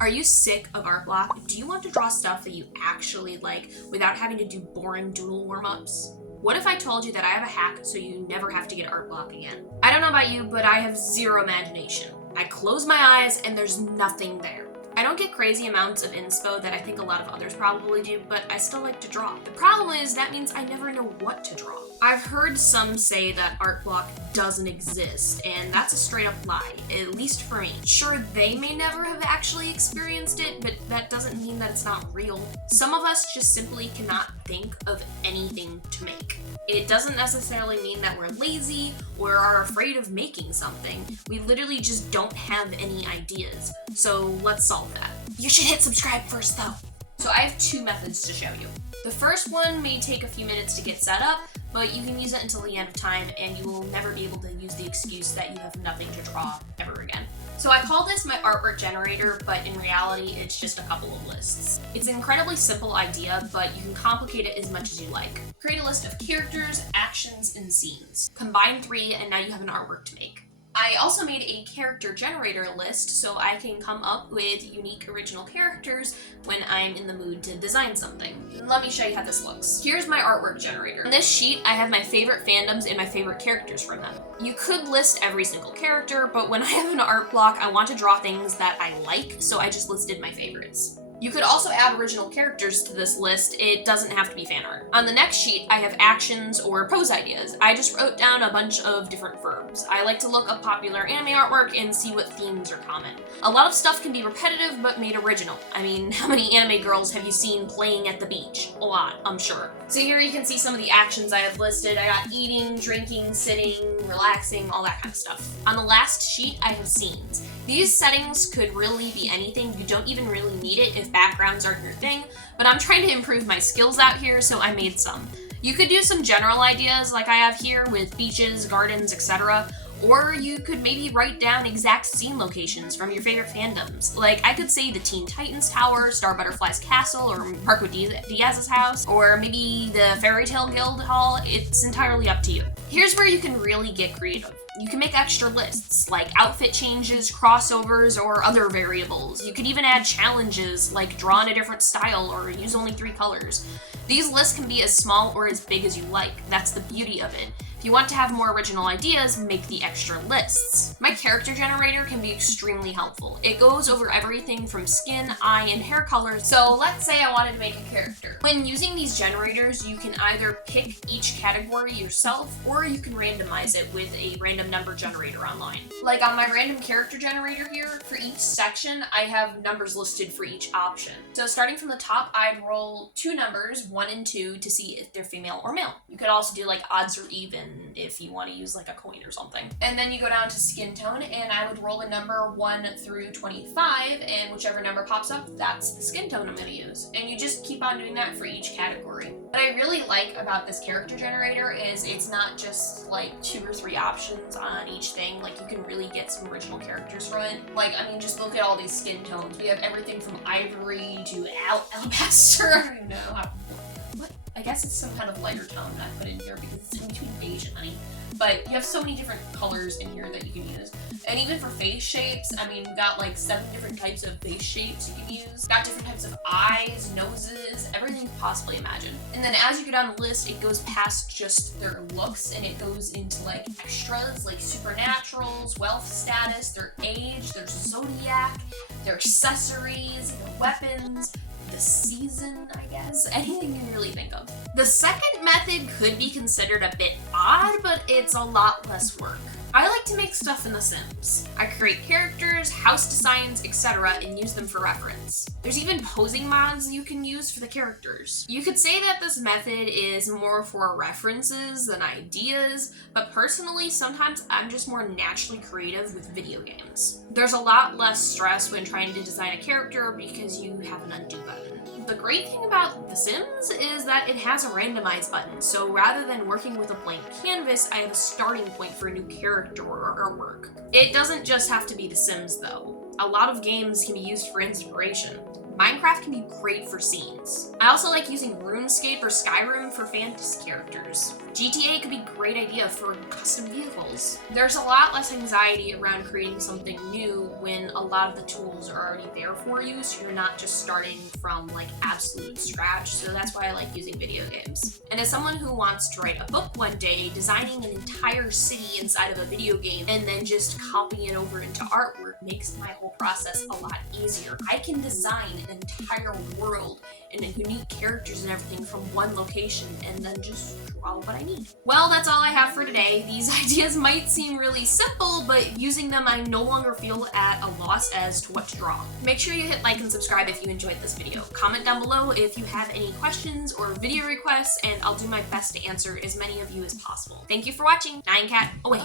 Are you sick of art block? Do you want to draw stuff that you actually like without having to do boring doodle warm-ups? What if I told you that I have a hack so you never have to get art block again? I don't know about you, but I have zero imagination. I close my eyes and there's nothing there. I don't get crazy amounts of inspo that I think a lot of others probably do, but I still like to draw. The problem is that means I never know what to draw. I've heard some say that art block doesn't exist, and that's a straight up lie, at least for me. Sure, they may never have actually experienced it, but that doesn't mean that it's not real. Some of us just simply cannot think of anything to make. It doesn't necessarily mean that we're lazy or are afraid of making something. We literally just don't have any ideas. So let's solve that. You should hit subscribe first though. So I have two methods to show you. The first one may take a few minutes to get set up, but you can use it until the end of time and you will never be able to use the excuse that you have nothing to draw ever again. So I call this my artwork generator, but in reality, it's just a couple of lists. It's an incredibly simple idea, but you can complicate it as much as you like. Create a list of characters, actions, and scenes. Combine 3, and now you have an artwork to make. I also made a character generator list so I can come up with unique original characters when I'm in the mood to design something. Let me show you how this looks. Here's my artwork generator. On this sheet, I have my favorite fandoms and my favorite characters from them. You could list every single character, but when I have an art block, I want to draw things that I like, so I just listed my favorites. You could also add original characters to this list. It doesn't have to be fan art. On the next sheet, I have actions or pose ideas. I just wrote down a bunch of different verbs. I like to look up popular anime artwork and see what themes are common. A lot of stuff can be repetitive, but made original. I mean, how many anime girls have you seen playing at the beach? A lot, I'm sure. So here you can see some of the actions I have listed. I got eating, drinking, sitting, relaxing, all that kind of stuff. On the last sheet, I have scenes. These settings could really be anything. You don't even really need it if backgrounds aren't your thing, but I'm trying to improve my skills out here, so I made some. You could do some general ideas like I have here with beaches, gardens, etc., or you could maybe write down exact scene locations from your favorite fandoms. Like, I could say the Teen Titans Tower, Star Butterfly's Castle, or Marco Diaz's house, or maybe the Fairy Tale Guild Hall. It's entirely up to you. Here's where you can really get creative. You can make extra lists, like outfit changes, crossovers, or other variables. You could even add challenges, like draw in a different style or use only 3 colors. These lists can be as small or as big as you like. That's the beauty of it. If you want to have more original ideas, make the extra lists. My character generator can be extremely helpful. It goes over everything from skin, eye, and hair colors. So let's say I wanted to make a character. When using these generators, you can either pick each category yourself, or you can randomize it with a random number generator online. Like on my random character generator here, for each section, I have numbers listed for each option. So starting from the top, I'd roll 2 numbers, 1 and 2, to see if they're female or male. You could also do like odds or even if you want to use like a coin or something. And then you go down to skin tone, and I would roll a number 1 through 25, and whichever number pops up, that's the skin tone I'm going to use. And you just keep on doing that for each category. What I really like about this character generator is it's not just like 2 or 3 options on each thing. Like, you can really get some original characters from it. Like, I mean, just look at all these skin tones. We have everything from ivory to alabaster. I don't even know how. What? I guess it's some kind of lighter tone that I put in here because it's in between beige and honey. But you have so many different colors in here that you can use. And even for face shapes, I mean, we got like 7 different types of face shapes you can use. Got different types of eyes, noses, everything you could possibly imagine. And then as you go down the list, it goes past just their looks and it goes into like extras, like supernaturals, wealth status, their age, their zodiac, their accessories, their weapons, the season, I guess, anything you can really think of. The second method could be considered a bit odd, but it's a lot less work. I like to make stuff in The Sims. I create characters, house designs, etc. and use them for reference. There's even posing mods you can use for the characters. You could say that this method is more for references than ideas, but personally, sometimes I'm just more naturally creative with video games. There's a lot less stress when trying to design a character because you have an undo button. The great thing about The Sims is that it has a randomize button, so rather than working with a blank canvas, I have a starting point for a new character or artwork. It doesn't just have to be The Sims though. A lot of games can be used for inspiration. Minecraft can be great for scenes. I also like using RuneScape or Skyrim for fantasy characters. GTA could be a great idea for custom vehicles. There's a lot less anxiety around creating something new when a lot of the tools are already there for you, so you're not just starting from like absolute scratch. So that's why I like using video games. And as someone who wants to write a book one day, designing an entire city inside of a video game and then just copying it over into artwork makes my whole process a lot easier. I can design an entire world and unique characters and everything from one location and then just draw what I need. Well, that's all I have for today. These ideas might seem really simple, but using them I no longer feel at a loss as to what to draw. Make sure you hit like and subscribe if you enjoyed this video. Comment down below if you have any questions or video requests, and I'll do my best to answer as many of you as possible. Thank you for watching. 9cat away.